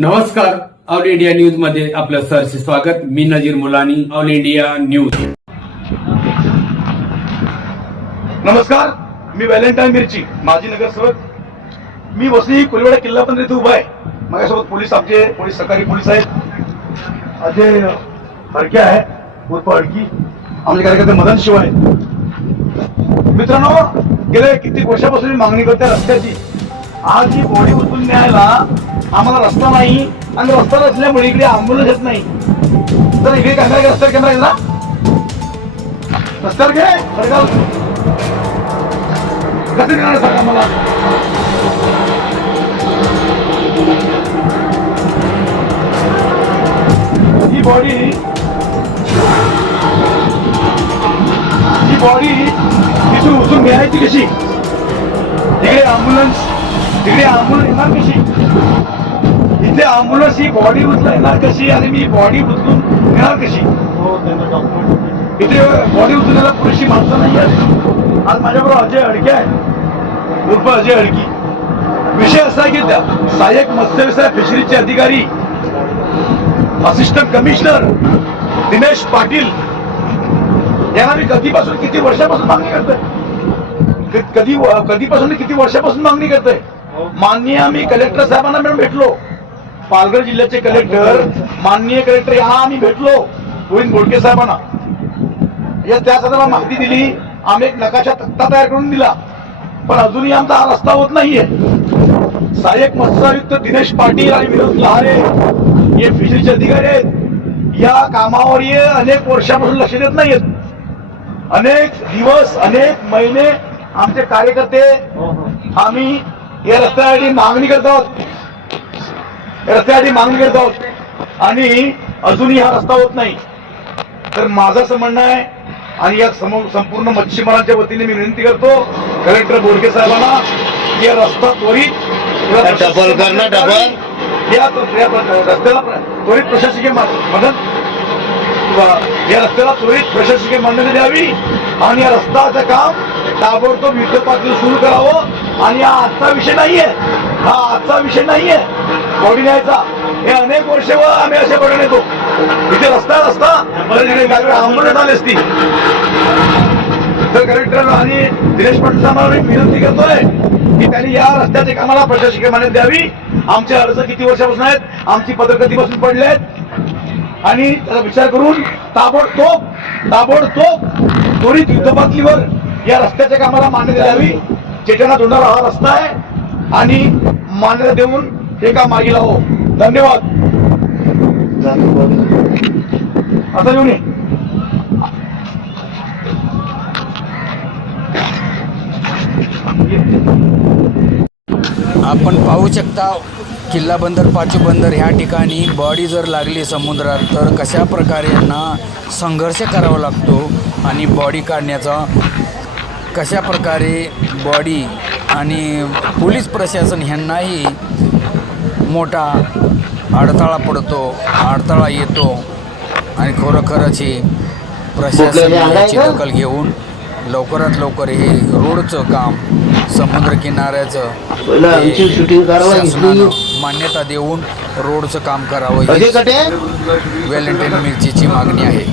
नमस्कार. All India न्यूजमध्ये आपलं सरचे स्वागत. मी Nazir Mulani all India news. नमस्कार. मी व्हॅलेंटाईन मिरची माजी नगरसेवक. मी वसई कोलिवाडा किल्ला पण इथे उभा आहे. माझ्यासोबत पोलीस आमचे पोलीस सरकारी पोलीस आहेत. अजय हडके आहे. उर्फ हडकी. आमचे कार्यकर्ते मदन शिवाय. मित्रांनो गेल्या कित्येक वर्षापासून मागणी करते रस्त्याची. आज ही बॉडी उचलून न्यायला आम्हाला रस्ता नाही आणि रस्ता नसल्यामुळे इकडे अँब्युलन्स येत नाही. तर इकडे काय काय रस्त्यावर कॅमेरा आहे ना रस्त्यावर घे सरकार. कसं देणार सर आम्हाला ही बॉडी ही बॉडी तिथून उचलून घ्यायची कशी? तिकडे अँब्युलन्स तिकडे अँब्युलन्स येणार कशी? इथे अँब्युलन्स ही बॉडी उचला येणार कशी? आणि मी बॉडी उचलून येणार कशी? इथे बॉडी उचलायला पुरेशी माणसं नाही आहेत. आज माझ्याबरोबर अजय अडके आहे उर्फ अजय अडकी विषय असा की त्या सहाय्यक मत्स्यव्यवसाय फिशरीचे अधिकारी असिस्टंट कमिशनर दिनेश पाटील यांना मी कधीपासून किती वर्षापासून मागणी करतोय? कधी कधीपासून किती वर्षापासून मागणी करतोय? माननीय आम्ही कलेक्टर साहेबांना मिळून भेटलो. पालघर जिल्ह्याचे कलेक्टर माननीय कलेक्टर यांना आम्ही भेटलो. गोविंद बोडके साहेबांना. या त्या संदर्भात माहिती दिली. आम्ही एक नकाशा तक्ता तयार करून दिला. पण अजूनही आमचा हा रस्ता होत नाहीये. सहाय्यक मत्स्यायुक्त दिनेश पाटील आणि विनोद लहारे हे फिशरीचे अधिकारी आहेत. या कामावर हे अनेक वर्षापासून लक्ष देत नाहीयेत. अनेक दिवस अनेक महिने आमचे कार्यकर्ते आम्ही या रस्त्यासाठी मागणी करत आहोत या रस्त्यासाठी मागणी करत आहोत आणि अजूनही हा रस्ता होत नाही. तर माझं असं म्हणणं आहे आणि या समो- संपूर्ण मच्छीमारांच्या वतीने मी विनंती करतो कलेक्टर बोडके साहेबांना की या रस्ता त्वरित डबल कर ना, डबल. या रस्त्याला त्वरित प्रशासकीय मदत या रस्त्याला त्वरित प्रशासकीय मान्यता द्यावी आणि या रस्त्याचं काम ताबडतोब युद्ध पातळी सुरू करावं. आणि हा आजचा विषय नाहीये. हा आजचा विषय नाहीये. बॉडी न्यायचा? हे अनेक वर्ष आम्ही असे बघून येतो. इथे रस्ता रस्ता. आंबोलत आले असती. तर कलेक्टर आणि दिनेश पाटील साहेबांना मी विनंती करतोय की त्यांनी या रस्त्याच्या कामाला प्रशासकीय मान्यता द्यावी. आमचे अर्ज किती वर्षापासून आहेत? आमची पत्र कधीपासून पडले आहेत? आणि त्याचा विचार करून ताबडतोब ताबडतोब त्वरित युद्धपातळीवर या रस्त्याच्या कामाला मान्यता द्यावी. चेतना जोडणारा हा रस्ता आहे आणि मान्यता देऊन हे काम मागे लावो. धन्यवाद. आता येऊन ये. आपण पाहू शकता किल्ला बंदर पाचू बंदर ह्या ठिकाणी बॉडी जर लागली समुद्रात तर कशा प्रकारे यांना संघर्ष करावा लागतो आणि बॉडी काढण्याचा कशा प्रकारे बॉडी आणि पोलीस प्रशासन ह्यांनाही मोठा अडथळा पडतो अडथळा येतो. आणि खरोखरच ही प्रशासन याची दखल घेऊन लवकरात लवकर हे रोडचं काम समुद्र किनाऱ्याचं. शासनानं मान्यता देऊन रोडचं काम करावं. ही व्हॅलेंटाईन मिरचीची मागणी आहे.